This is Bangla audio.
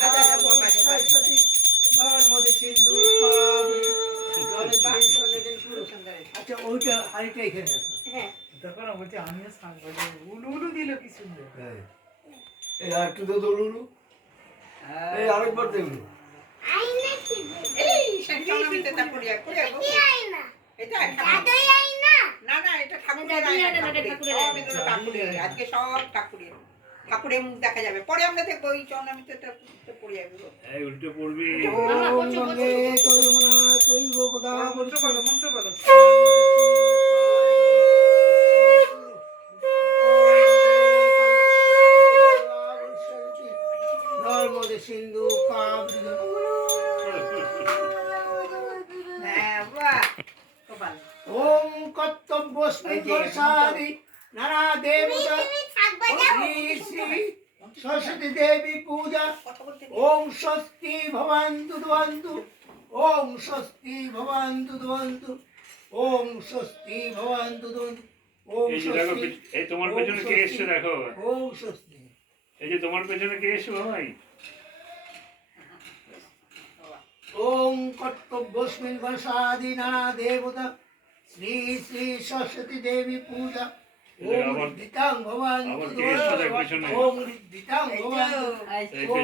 সরস্বতী নর্মদে সিন্ধু কাবেরী আচ্ছা ওইটা আরেকটা এখানে রাখো। তখন বলছি আমিও স্নান করবো উলু উলু দিল কি সুন্দর এই আর একটু দৌড় উলু এই আরেকবার দেখুন এই সঞ্চনামিতে পড়িয়া পড়িয়া এটা না না এটা ঠাকুরের আজকে সব ঠাকুরের ঠাকুরের মুখ দেখা যাবে পরে আমরা দেখবো ওই চরণামিতে পড়ে যাবে এই উল্টে পড়বি ওম গঙ্গে চৈমনা চৈব গোদাবরী মন্ত্র বলো নর্মদে সিন্ধু কাবেরী হ্যাঁ বাহ খুব ভালো ওম কর্তব্যস্মি দর্শাদি নানা দেবতা শ্রী শ্রী সরস্বতী দেবী পূজা ওম স্বস্তি ভবন্তু ধ্বন্তু ওম স্বস্তি ভবন্তু ধ্বন্তু ওম স্বস্তি ভবন্তু ধ্বন্তু ওম এই যে দেখো স্বস্তি এই তোমার পেছনে কে এসছে দেখো ওম স্বস্তি এই যে তোমার পেছনে কে এসছে ভাই ওম কর্তব্যস্মিন বর্ষাদি নানা দেবতা শ্রী শ্রী সরস্বতী দেবী পূজা ওম ঋদ্ধিতাং ভবন্তু আবার কে এসছে দেখ পেছনে ওম ঋদ্ধিতাং ভবন্তু এই পেছনে